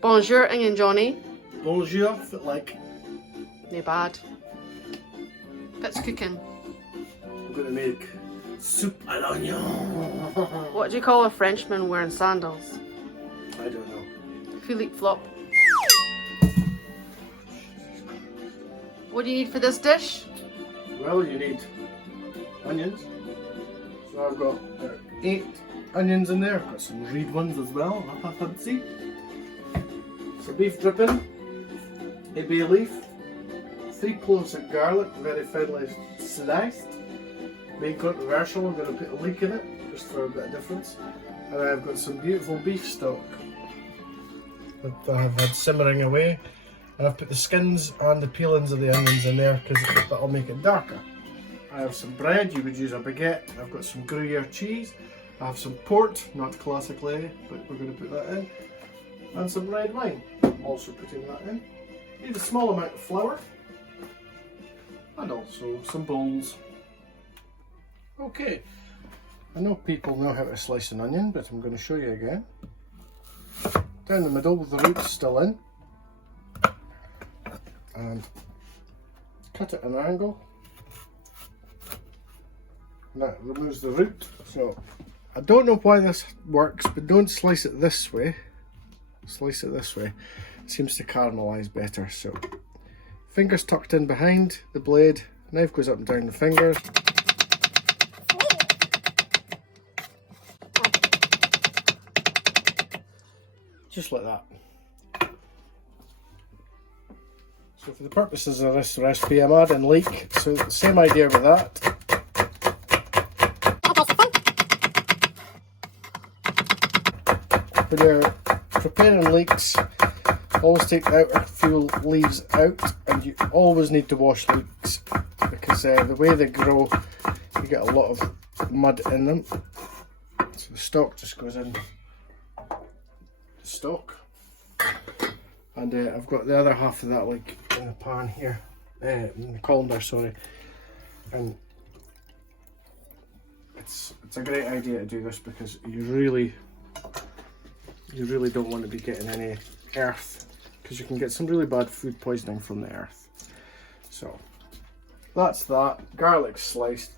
Bonjour, Onion Johnny. Bonjour, fit like. No bad. It's cooking. I'm going to make soupe à l'oignon. What do you call a Frenchman wearing sandals? I don't know. Philippe Flop. What do you need for this dish? Well, you need onions. So I've got 8 onions in there. I've got some red ones as well. Fancy. Some beef dripping, a bay leaf, 3 cloves of garlic, very finely sliced. Being controversial, I'm going to put a leek in it, just for a bit of difference. And I've got some beautiful beef stock that I have had simmering away. And I've put the skins and the peelings of the onions in there because that'll make it darker. I have some bread, you would use a baguette. I've got some Gruyere cheese. I have some port, not classically, but we're going to put that in. And some red wine, also putting that in. Need a small amount of flour. And also some bowls. Okay, I know people know how to slice an onion, but I'm going to show you again. Down the middle with the roots still in. And cut it at an angle. And that removes the root. So I don't know why this works, but don't slice it this way. Slice it this way. It seems to caramelise better. So fingers tucked in behind the blade. Knife goes up and down the fingers. Just like that. So for the purposes of this recipe, I'm adding leek. So same idea with that. When you're preparing leeks, always take the outer few leaves out, and you always need to wash leeks because the way they grow, you get a lot of mud in them. So the stalk just goes in the stalk. And I've got the other half of that leek in the pan here, in the colander, sorry. And it's a great idea to do this because you really don't want to be getting any earth, because you can get some really bad food poisoning from the earth. So that's that. Garlic sliced.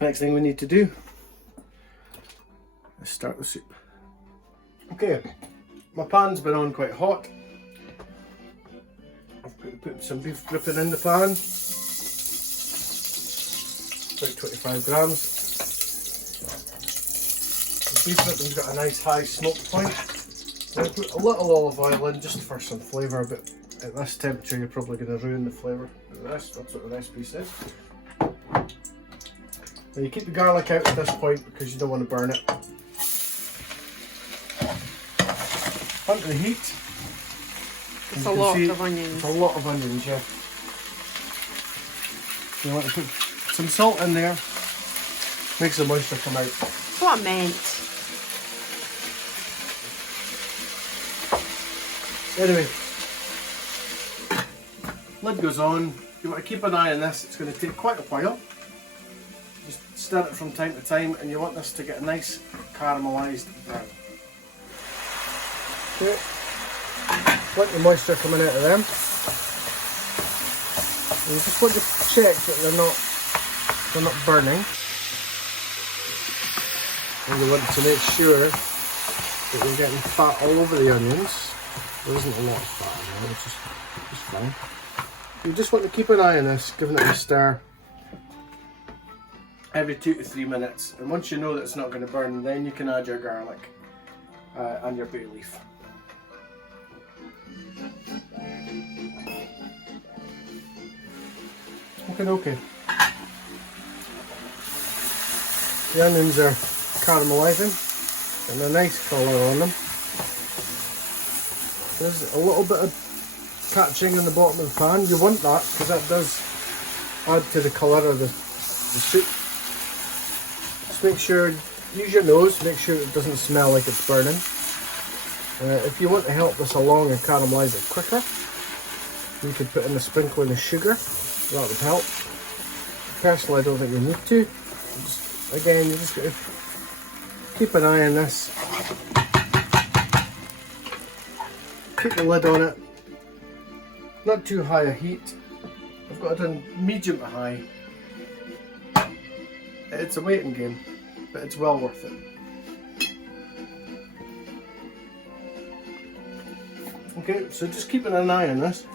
Next thing we need to do is start the soup. Okay, my pan's been on quite hot. I've put some beef dripping in the pan, about 25 grams. The beef dripping's got a nice high smoke point. Now I put a little olive oil in just for some flavour, but at this temperature you're probably going to ruin the flavour of this. That's what the recipe says. Now you keep the garlic out at this point because you don't want to burn it. Onto the heat. It's a lot of onions. It's a lot of onions, yeah. You want to put some salt in there, makes the moisture come out. That's what I meant. Anyway, lid goes on. You want to keep an eye on this, it's going to take quite a while. Just stir it from time to time, and you want this to get a nice caramelised brown. Okay. Want the moisture coming out of them. And you just want to check that they're not burning. And you want to make sure that you're getting fat all over the onions. There isn't a lot of fat in there, which is fine. You just want to keep an eye on this, giving it a stir every 2 to 3 minutes. And once you know that it's not going to burn, then you can add your garlic and your bay leaf. Okay. The onions are caramelising and a nice colour on them. There's a little bit of catching in the bottom of the pan. You want that because that does add to the colour of the soup. Just make sure, use your nose, make sure it doesn't smell like it's burning. If you want to help this along and caramelise it quicker, you could put in a sprinkling of sugar. That would help. Personally, I don't think you need to. Again, you just got to keep an eye on this. keep the lid on it. Not too high a heat. I've got it on medium to high. It's a waiting game, but it's well worth it. Okay, so just keeping an eye on this.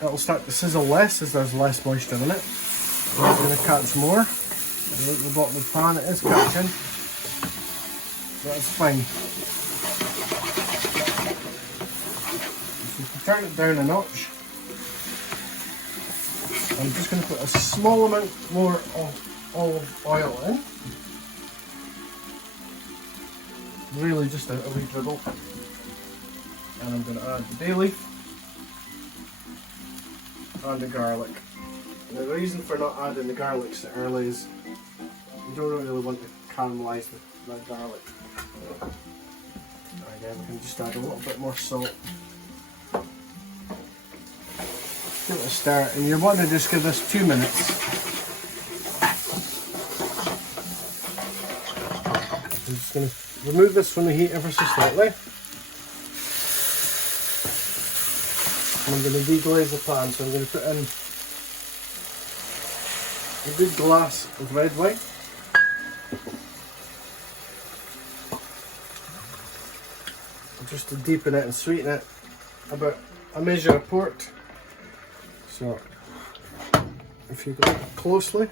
It'll start to sizzle less as there's less moisture in it. It's going to catch more. Look at the bottom of the pan, it is catching. That's fine. So you can turn it down a notch. I'm just going to put a small amount more of olive oil in. Really just a wee dribble. And I'm going to add the bay leaf and the garlic. And the reason for not adding the garlic so early is you don't really want to caramelise that garlic. Again, we can just add a little bit more salt. Give it a stir, and you want to just give this 2 minutes. I'm just going to remove this from the heat ever so slightly. And I'm going to deglaze the pan, so I'm going to put in a good glass of red wine. Just to deepen it and sweeten it, about a measure of port. So, if you look closely,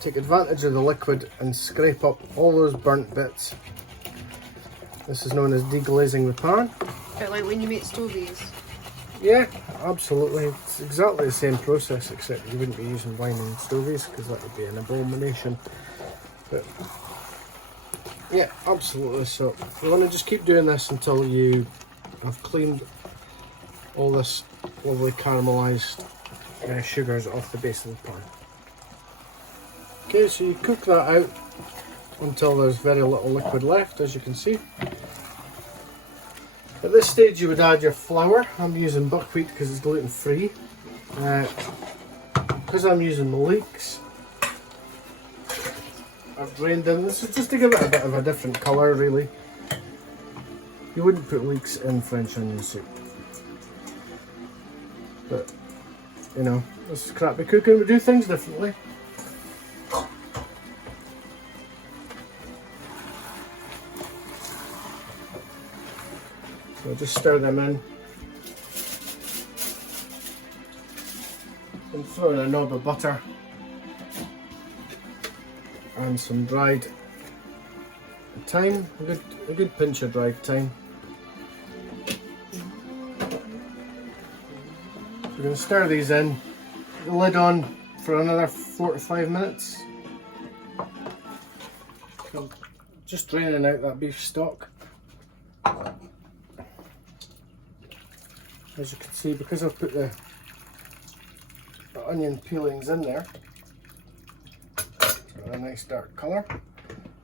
take advantage of the liquid and scrape up all those burnt bits. This is known as deglazing the pan. A bit like when you make stovies. Yeah, absolutely. It's exactly the same process, except you wouldn't be using wine in stovies because that would be an abomination. But yeah, absolutely. So you want to just keep doing this until you have cleaned all this lovely caramelised sugars off the base of the pan. Okay, so you cook that out until there's very little liquid left, as you can see. At this stage you would add your flour. I'm using buckwheat because it's gluten free. Because I'm using the leeks, I've drained them. This is just to give it a bit of a different colour, really. You wouldn't put leeks in French onion soup. But, you know, this is crappy cooking. We do things differently. So just stir them in. And throw in a knob of butter. And some dried thyme, a good pinch of dried thyme. We're going to stir these in, put the lid on for another 4 to 5 minutes. So just draining out that beef stock. As you can see, because I've put the onion peelings in there, a nice dark colour.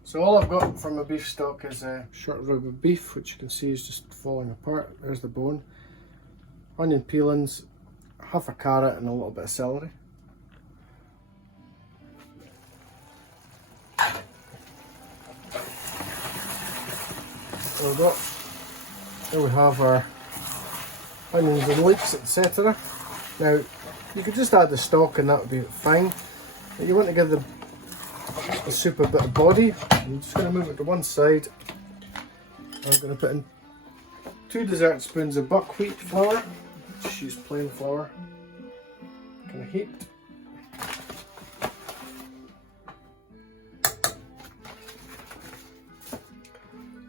So all I've got from my beef stock is a short rib of beef, which you can see is just falling apart. There's the bone. Onion peelings, half a carrot and a little bit of celery. There we have our onions and leeks, etc. Now you could just add the stock and that would be fine, but you want to give the soup a bit of body. I'm just going to move it to one side. I'm going to put in 2 dessert spoons of buckwheat flour. Just use plain flour. Kind of heaped.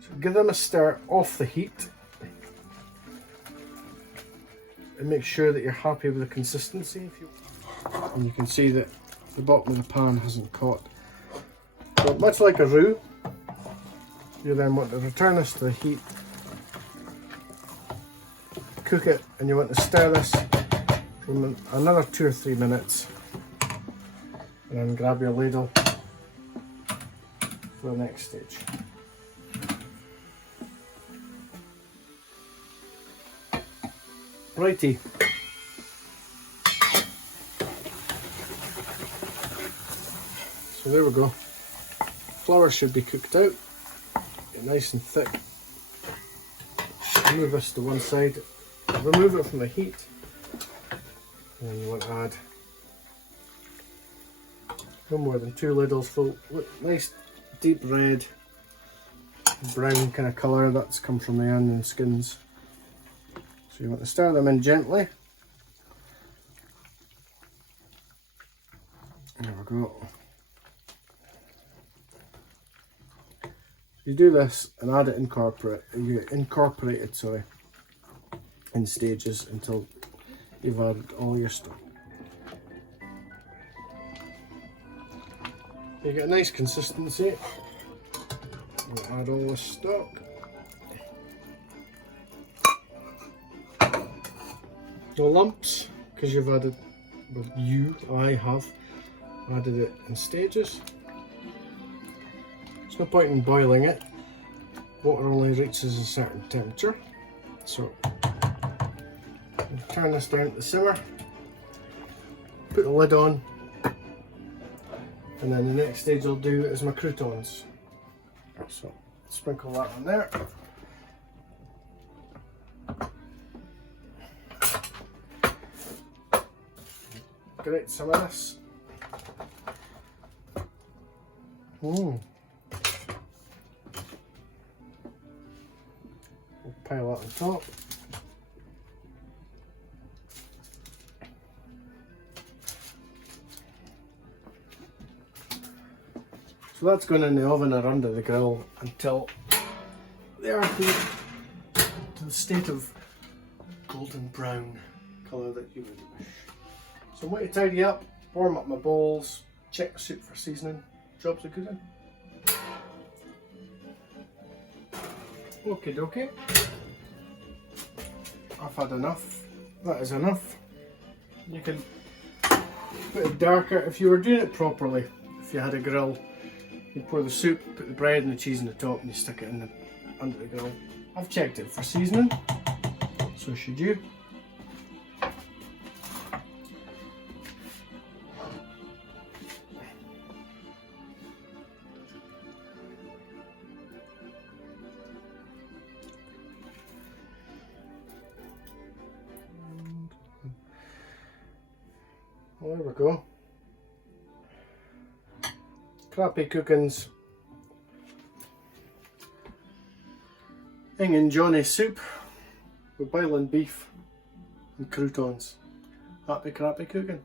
So give them a stir off the heat. And make sure that you're happy with the consistency. And you can see that the bottom of the pan hasn't caught. So much like a roux, you then want to return this to the heat, cook it, and you want to stir this for another 2 or 3 minutes, and then grab your ladle for the next stage. Righty. So there we go. flour should be cooked out, get nice and thick. Move this to one side, remove it from the heat, and then you want to add no more than 2 ladles full. Nice deep red, brown kind of colour that's come from the onion skins. So you want to stir them in gently. There we go. You do this and add it incorporated, sorry, in stages until you've added all your stuff. You get a nice consistency. We'll add all this stock. No lumps, because you've added, well, I have added it in stages. There's no point in boiling it. Water only reaches a certain temperature. So, turn this down to simmer. Put the lid on. And then the next stage I'll do is my croutons. So, sprinkle that on there. Grate some of this. We'll pile that on top. So that's going in the oven or under the grill until they are to the state of golden brown colour that you would wish. So I'm going to tidy up, warm up my bowls, check the soup for seasoning. Job's a good one. Okie dokie. I've had enough. That is enough. You can put it darker if you were doing it properly. If you had a grill, you pour the soup, put the bread and the cheese on the top, and you stick it in under the grill. I've checked it for seasoning, so should you. Well, there we go. Crappy cookings. Ing and Johnny soup with boiling beef and croutons. Happy crappy cooking.